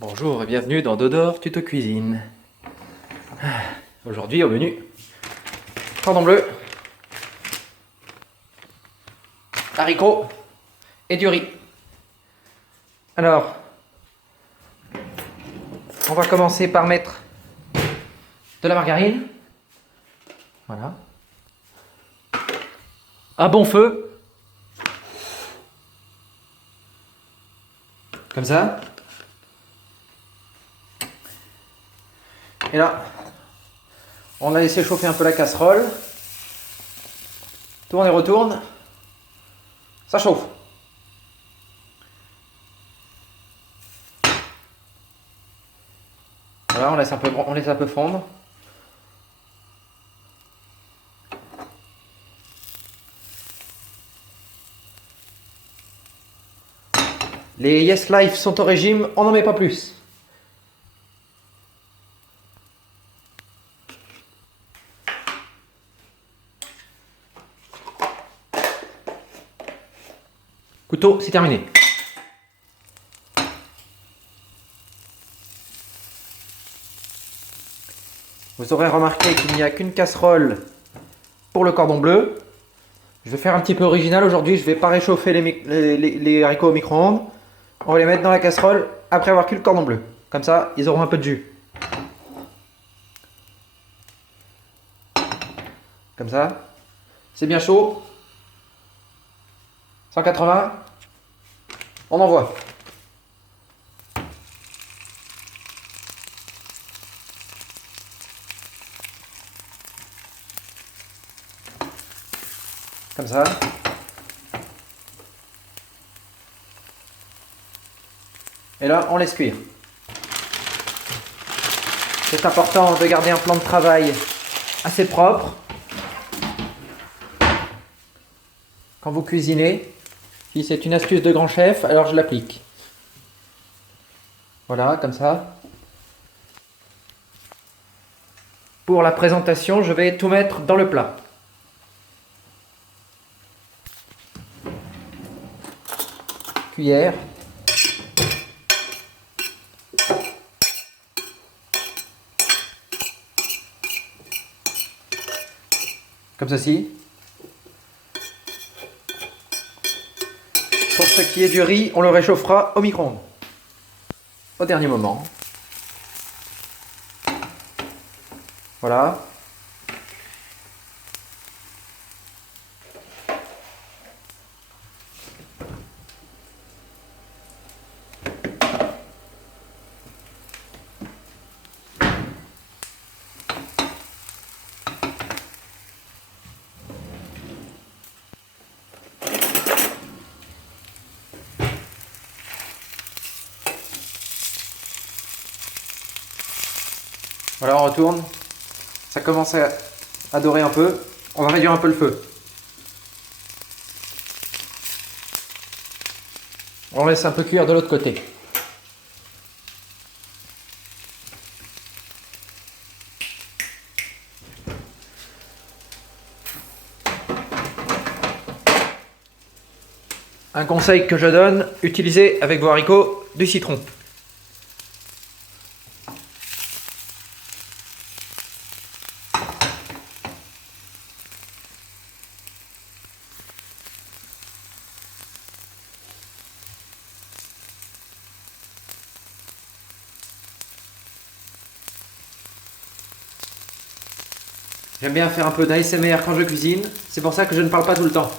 Bonjour et bienvenue dans Dodor Tuto Cuisine. Aujourd'hui au menu, cordon bleu, haricots et du riz. Alors, on va commencer par mettre de la margarine. Voilà. À bon feu. Comme ça. Et là, on a laissé chauffer un peu la casserole. Tourne et retourne. Ça chauffe. Voilà, on laisse un peu fondre. Les Yes Life sont au régime, on n'en met pas plus. Couteau, c'est terminé. Vous aurez remarqué qu'il n'y a qu'une casserole pour le cordon bleu. Je vais faire un petit peu original aujourd'hui, je ne vais pas réchauffer les haricots au micro-ondes. On va les mettre dans la casserole après avoir cuit le cordon bleu. Comme ça, ils auront un peu de jus. Comme ça. C'est bien chaud. 180. On envoie. Comme ça. Et là, on laisse cuire. C'est important de garder un plan de travail assez propre quand vous cuisinez. Si c'est une astuce de grand chef, alors je l'applique. Voilà, comme ça. Pour la présentation, je vais tout mettre dans le plat. Cuillère. Comme ceci. Pour ce qui est du riz, on le réchauffera au micro-ondes. Au dernier moment. Voilà. Voilà, on retourne. Ça commence à dorer un peu. On va réduire un peu le feu. On laisse un peu cuire de l'autre côté. Un conseil que je donne, utilisez avec vos haricots du citron. J'aime bien faire un peu d'ASMR quand je cuisine, c'est pour ça que je ne parle pas tout le temps.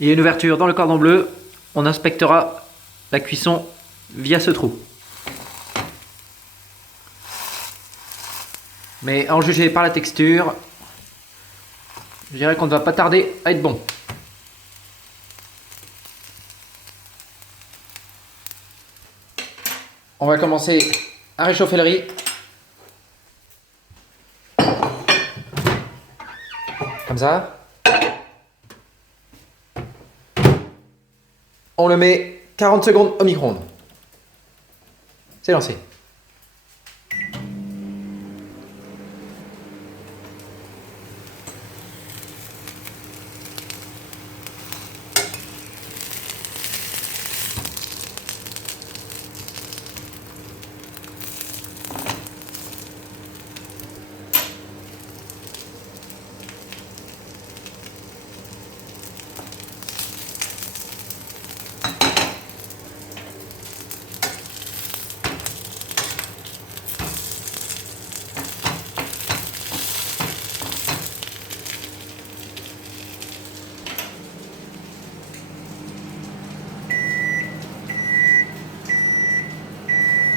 Il y a une ouverture dans le cordon bleu, on inspectera la cuisson via ce trou. Mais en juger par la texture, je dirais qu'on ne va pas tarder à être bon. On va commencer à réchauffer le riz. Comme ça. On le met 40 secondes au micro-ondes. C'est lancé.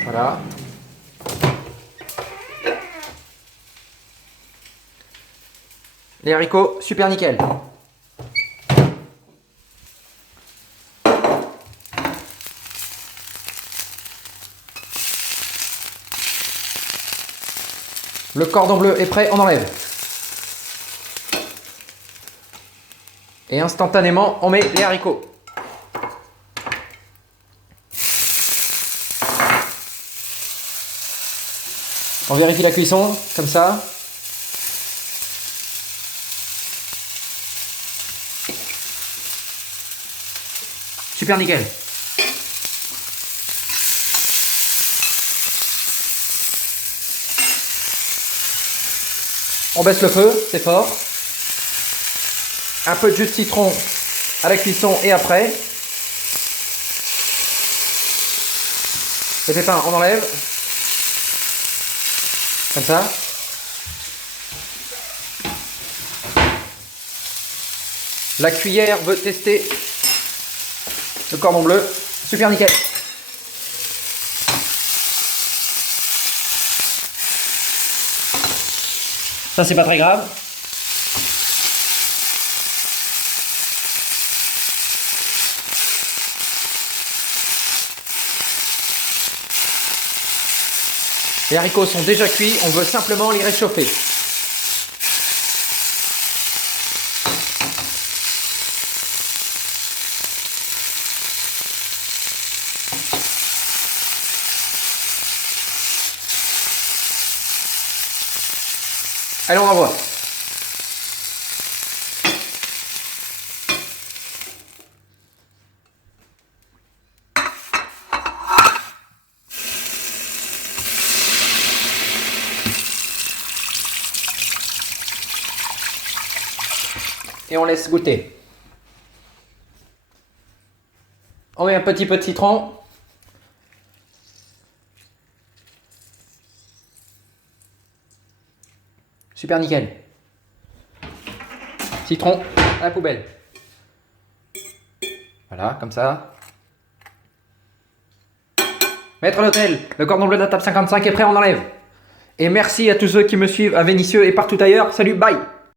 Voilà. Les haricots, super nickel. Le cordon bleu est prêt, on enlève. Et instantanément, on met les haricots. On vérifie la cuisson, comme ça. Super nickel. On baisse le feu, c'est fort. Un peu de jus de citron à la cuisson et après. Les pépins, on enlève. Comme ça. La cuillère veut tester le cordon bleu. Super nickel. Ça, c'est pas très grave. Les haricots sont déjà cuits, on veut simplement les réchauffer. Allez, on envoie. Et on laisse goûter. On met un petit peu de citron. Super nickel. Citron à la poubelle. Voilà, comme ça. Maître d'hôtel, le cordon bleu de la table 55 est prêt, on enlève. Et merci à tous ceux qui me suivent à Vénissieux et partout ailleurs. Salut, bye!